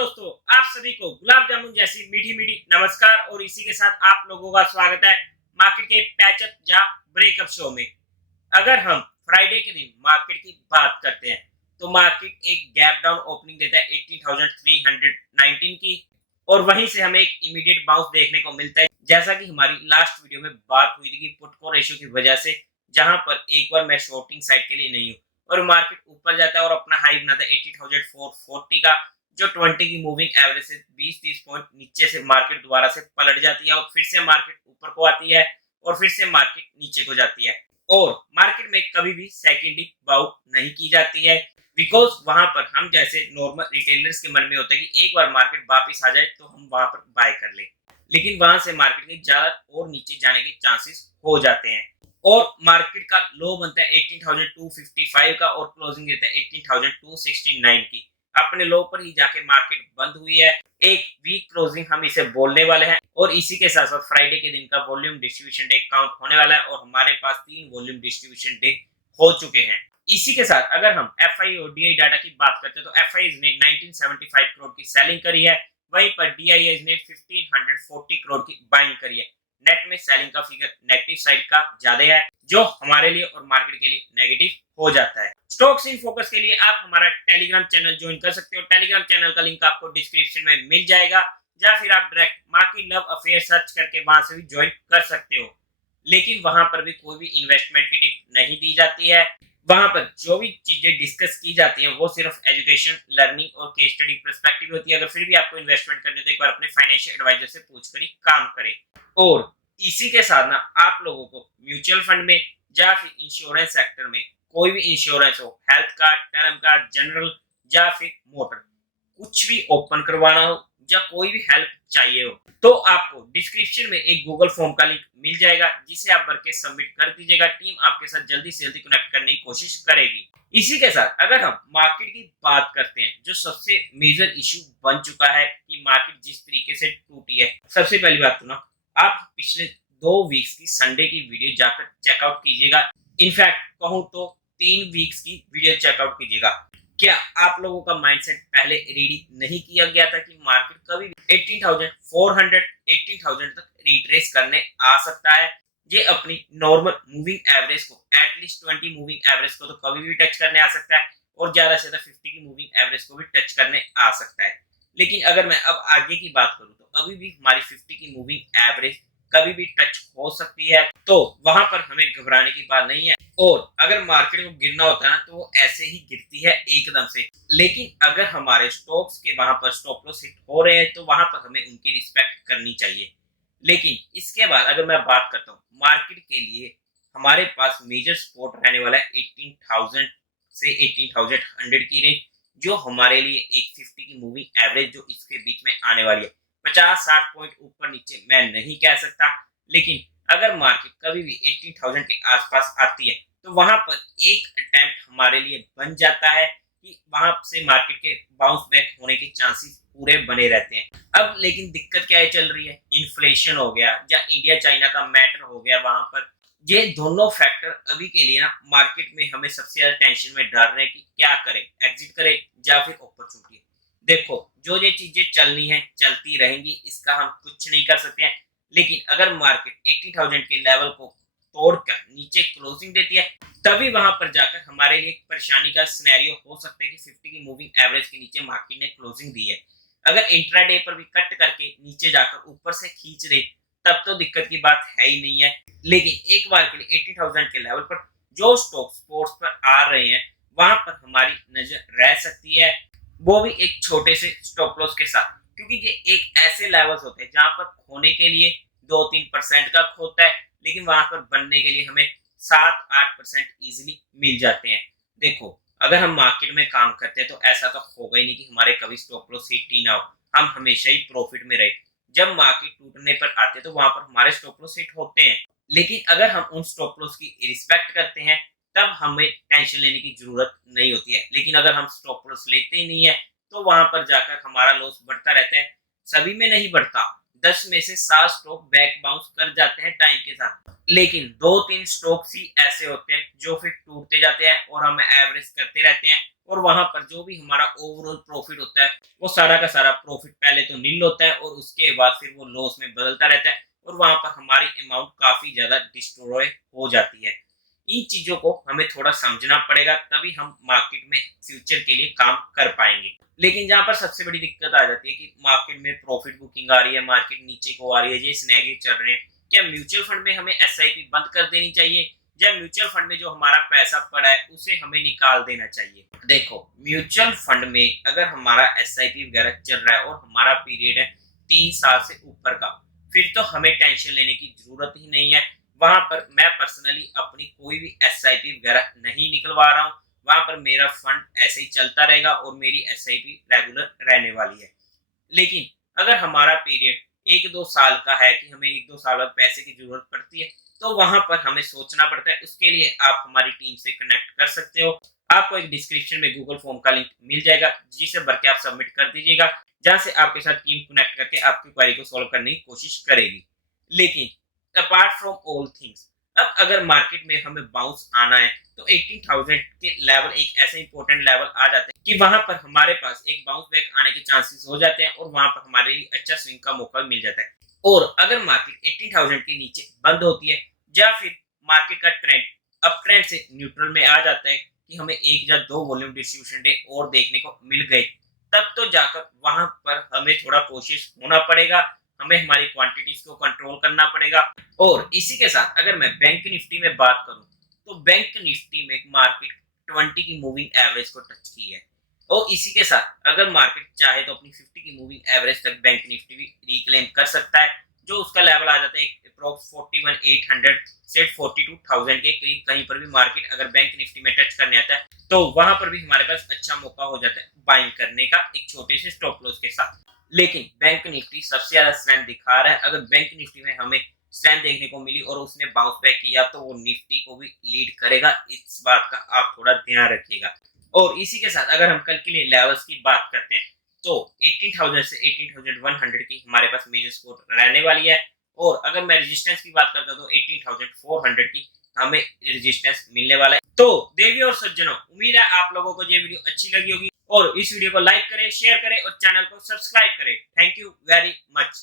दोस्तों, आप सभी को गुलाब जामुन जैसी मीठी मीठी नमस्कार और इसी के साथ आप लोगों का स्वागत है मार्केट के पैचअप या ब्रेकअप शो में। अगर हम फ्राइडे के दिन मार्केट की बात करते हैं तो मार्केट एक गैप डाउन ओपनिंग देता है 18,319 की और वहीं से हमें एक इमीडिएट बाउंस देखने को मिलता है, जैसा कि हमारी लास्ट वीडियो में बात हुई थी कि पुट कॉल रेशियो की वजह से जहां पर एक बार मैं शॉर्टिंग साइड के लिए नहीं हूं और मार्केट ऊपर जाता है और अपना हाई बनाता है 80,440 का, जो 20 की मूविंग एवरेज से 20-30 पॉइंट नीचे से मार्केट दोबारा से पलट जाती है और फिर से मार्केट ऊपर को आती है और फिर से मार्केट नीचे को जाती है और मार्केट में कभी भी सेकेंडरी बाउट नहीं की जाती है, बिकॉज वहां पर हम जैसे नॉर्मल रिटेलर्स के मन में होता है कि एक बार मार्केट वापस आ जाए तो हम वहां पर बाय कर ले, लेकिन वहां से मार्केट के ज्यादा और नीचे जाने के चांसेस हो जाते हैं और मार्केट का लो बनता है 18,255 का और क्लोजिंग देता है 18,269 की। अपने लो पर ही जाके मार्केट बंद हुई है। एक वीक क्लोजिंग हम इसे बोलने वाले हैं और इसी के साथ साथ फ्राइडे के दिन का वॉल्यूम डिस्ट्रीब्यूशन डे काउंट होने वाला है और हमारे पास 3 वॉल्यूम डिस्ट्रीब्यूशन डे हो चुके हैं। इसी के साथ अगर हम एफआई और डीआई डाटा की बात करते हैं तो एफआई ने 1975 करोड़ की सेलिंग करी है, वहीं पर डीआईएस ने 1540 करोड़ की बाइंग करी है। नेट में सेलिंग का फिगर नेगेटिव साइड का ज्यादा है, जो हमारे लिए और मार्केट के लिए नेगेटिव हो जाता है। स्टॉक्स इन फोकस के लिए आप हमारा टेलीग्राम चैनल ज्वाइन कर सकते हो। टेलीग्राम चैनल का लिंक आपको डिस्क्रिप्शन में मिल जाएगा या फिर आप direct market love affair search करके वहां से भी ज्वाइन कर सकते हो। लेकिन वहां पर भी कोई भी इन्वेस्टमेंट की टिप नहीं दी जाती है। वहां पर जो भी चीजें डिस्कस की जाती हैं वो सिर्फ एजुकेशन, लर्निंग और केस स्टडी पर्सपेक्टिव होती है। अगर फिर भी आपको इन्वेस्टमेंट करनी है तो एक बार अपने फाइनेंशियल एडवाइजर से पूछकर ही काम करें। और इसी के साथ ना आप लोगों को म्यूचुअल फंड में या फिर इंश्योरेंस सेक्टर में कोई भी इंश्योरेंस हो, health card, term card, general या फिर मोटर, कुछ भी ओपन करवाना हो या कोई भी हेल्प चाहिए हो तो आपको डिस्क्रिप्शन में एक गूगल फॉर्म का लिंक मिल जाएगा, जिसे आप भर के सबमिट कर दीजिएगा। टीम आपके साथ जल्दी से जल्दी कनेक्ट करने की कोशिश करेगी। इसी के साथ अगर हम मार्केट की बात करते हैं, जो सबसे मेजर इश्यू बन चुका है कि मार्केट जिस तरीके से टूटी है, सबसे पहली बात तो ना आप पिछले 2 वीक्स की संडे की वीडियो जाकर चेकआउट कीजिएगा। इनफैक्ट कहूं तो 3 वीक्स की वीडियो चेकआउट कीजिएगा। क्या आप लोगों का माइंडसेट पहले रेडी नहीं किया गया था कि मार्केट कभी भी 18,400 18,000 तक रिट्रेस करने आ सकता है? ये अपनी नॉर्मल मूविंग एवरेज को एटलीस्ट 20 मूविंग एवरेज को तो कभी भी टच करने आ सकता है और ज्यादा से ज्यादा 50 की मूविंग एवरेज को भी टच करने आ सकता है। लेकिन अगर मैं अब आगे की बात करूं तो अभी भी हमारी 50 की मूविंग एवरेज कभी भी टच हो सकती है, तो वहां पर हमें घबराने की बात नहीं है। और अगर मार्केट को गिरना होता है ना तो वो ऐसे ही गिरती है एकदम से, लेकिन अगर हमारे स्टॉक्स के वहां पर स्टॉप लॉस हिट हो रहे हैं तो वहां पर हमें उनकी रिस्पेक्ट करनी चाहिए। लेकिन इसके बाद अगर मैं बात करता हूँ मार्केट के लिए, हमारे पास मेजर सपोर्ट रहने वाला है 18,000 से 18,100 की रेंज, जो हमारे लिए एक 50 की मूविंग एवरेज जो इसके बीच में आने वाली है। 50-60 पॉइंट ऊपर नीचे मैं नहीं कह सकता, लेकिन अगर मार्केट कभी भी 18,000 के आसपास आती है तो वहां पर एक अटेम्प्ट हमारे लिए बन जाता है कि वहां से मार्केट के बाउंस बैक होने के चांसेस पूरे बने रहते हैं। अब लेकिन दिक्कत क्या है चल रही है, इन्फ्लेशन हो गया या इंडिया चाइना का मैटर हो गया, वहां पर ये दोनों फैक्टर अभी के लिए ना मार्केट में हमें सबसे ज्यादा टेंशन में डाल रहे हैं कि क्या करें, एग्जिट करें या फिर अपॉर्चुनिटी। देखो, जो ये चीजें चलनी है चलती रहेंगी, इसका हम कुछ नहीं कर सकते हैं। लेकिन अगर मार्केट 80,000 के लेवल को तोड़कर नीचे क्लोजिंग देती है तभी वहां पर जाकर हमारे लिए एक परेशानी का सिनेरियो हो सकता है कि 50 की मूविंग एवरेज के नीचे मार्केट ने क्लोजिंग दी है। अगर इंट्राडे पर भी कट करके नीचे जाकर ऊपर से खींच दे तब तो दिक्कत की बात है ही नहीं है। लेकिन एक बार के लिए 80,000 के लेवल पर जो स्टॉक स्पोर्ट्स पर आ रहे हैं वहां पर हमारी नजर रह सकती है, वो भी एक छोटे से स्टॉप लॉस के साथ, क्योंकि ये एक ऐसे लेवल्स होते हैं जहां पर खोने के लिए 2-3% का खोता है, लेकिन वहां पर बनने के लिए हमें 7-8% इजीली मिल जाते हैं। देखो, अगर हम मार्केट में काम करते हैं तो ऐसा तो होगा ही नहीं कि हमारे कभी स्टॉप लॉस हिट ही ना हो, हम हमेशा ही प्रॉफिट में रहे। जब मार्केट टूटने पर आते हैं तो वहां पर हमारे स्टॉप लॉस हिट होते हैं, लेकिन अगर हम उन स्टॉप लॉस की रिस्पेक्ट करते हैं तब हमें टेंशन लेने की जरूरत नहीं होती है। लेकिन अगर हम स्टॉप लॉस लेते ही नहीं है तो वहां पर जाकर हमारा लॉस बढ़ता रहता है। सभी में नहीं बढ़ता, 10 में से 7 स्टॉक बैक बाउंस कर जाते हैं टाइम के साथ, लेकिन 2-3 स्टॉक्स ही ऐसे होते हैं जो फिर टूटते जाते हैं और हम एवरेज करते रहते हैं, और वहां पर जो भी हमारा ओवरऑल प्रॉफिट होता है वो सारा का सारा प्रॉफिट पहले तो नील होता है और उसके बाद फिर वो लॉस में बदलता रहता है, और वहां पर हमारी अमाउंट काफी ज्यादा डिस्ट्रॉय हो जाती है। इन चीजों को हमें थोड़ा समझना पड़ेगा, तभी हम मार्केट में फ्यूचर के लिए काम कर पाएंगे। लेकिन जहां पर सबसे बड़ी दिक्कत आ जाती है कि मार्केट में प्रॉफिट बुकिंग आ रही है, मार्केट नीचे को आ रही है, ये सिनेरियो चल रहे हैं, क्या म्यूचुअल फंड में हमें एसआईपी बंद कर देनी चाहिए, या म्यूचुअल फंड में जो हमारा पैसा पड़ा है उसे हमें निकाल देना चाहिए? देखो, म्यूचुअल फंड में अगर हमारा एसआईपी वगैरह चल रहा है और हमारा पीरियड है 3 साल से ऊपर का, फिर तो हमें टेंशन लेने की जरूरत ही नहीं है। वहां पर मैं पर्सनली अपनी कोई भी एसआईपी वगैरह नहीं निकलवा रहा हूँ, वहां पर मेरा फंड ऐसे ही चलता रहेगा और मेरी एसआईपी रेगुलर रहने वाली है। लेकिन अगर हमारा पीरियड 1-2 साल का है कि हमें 1-2 साल बाद पैसे की जरूरत पड़ती है, तो वहां पर हमें सोचना पड़ता है। उसके लिए आप हमारी टीम से कनेक्ट कर सकते हो। आपको एक डिस्क्रिप्शन में गूगल फॉर्म का लिंक मिल जाएगा, जिसे भर के आप सबमिट कर दीजिएगा, जहां से आपके साथ टीम कनेक्ट करके आपकी क्वेरी को सॉल्व करने की कोशिश करेगी। लेकिन अपार्ट फ्रॉम ऑल थिंग्स, अब अगर मार्केट में हमें बाउंस आना है तो 18,000 के लेवल एक ऐसा इंपॉर्टेंट लेवल आ जाता है कि वहां पर हमारे पास एक बाउंस बैक आने के चांसेस हो जाते हैं, और वहां पर हमारे लिए अच्छा स्विंग का मौका मिल जाता है। और अगर मार्केट 18,000 के नीचे बंद होती है, या फिर मार्केट का ट्रेंड अप ट्रेंड से न्यूट्रल में आ जाता है कि हमें 1 या 2 वॉल्यूम डिस्ट्रीब्यूशन डे और देखने को मिल गए, तब तो जाकर वहां पर हमें थोड़ा कोशिश होना पड़ेगा, हमें हमारी क्वांटिटीज को कंट्रोल करना पड़ेगा। और इसी के साथ अगर मैं बैंक निफ्टी में बात करूं, तो बैंक निफ्टी में मार्केट 20 की मूविंग एवरेज को टच की है, और इसी के साथ अगर मार्केट चाहे तो अपनी 50 की मूविंग एवरेज तक बैंक निफ्टी भी रिक्लेम कर सकता है, जो उसका लेवल आ जाता है अप्रोक्स 41,800 से 42,000 के करीब। कहीं पर भी मार्केट अगर बैंक निफ्टी में टच करने आता है, तो वहां पर भी हमारे पास अच्छा मौका हो जाता है बाइंग करने का एक छोटे से स्टॉप लॉस के साथ। लेकिन बैंक निफ्टी सबसे ज्यादा स्ट्रेंथ दिखा रहा है। अगर बैंक निफ्टी में हमें स्ट्रेंथ देखने को मिली और उसने बाउंस बैक किया, तो वो निफ्टी को भी लीड करेगा। इस बात का आप थोड़ा ध्यान रखिएगा। और इसी के साथ अगर हम कल के लिए लेवल्स की बात करते हैं, तो 18,000 से 18,100 की हमारे पास मेजर सपोर्ट रहने वाली है। और अगर मैं रेजिस्टेंस की बात करता हूं, तो 18,400 की हमें रेजिस्टेंस मिलने वाला है। तो देवी और सज्जनों, उम्मीद है आप लोगों को ये वीडियो अच्छी लगी होगी, और इस वीडियो को लाइक करें, शेयर करें और चैनल को सब्सक्राइब करें। Thank you very much.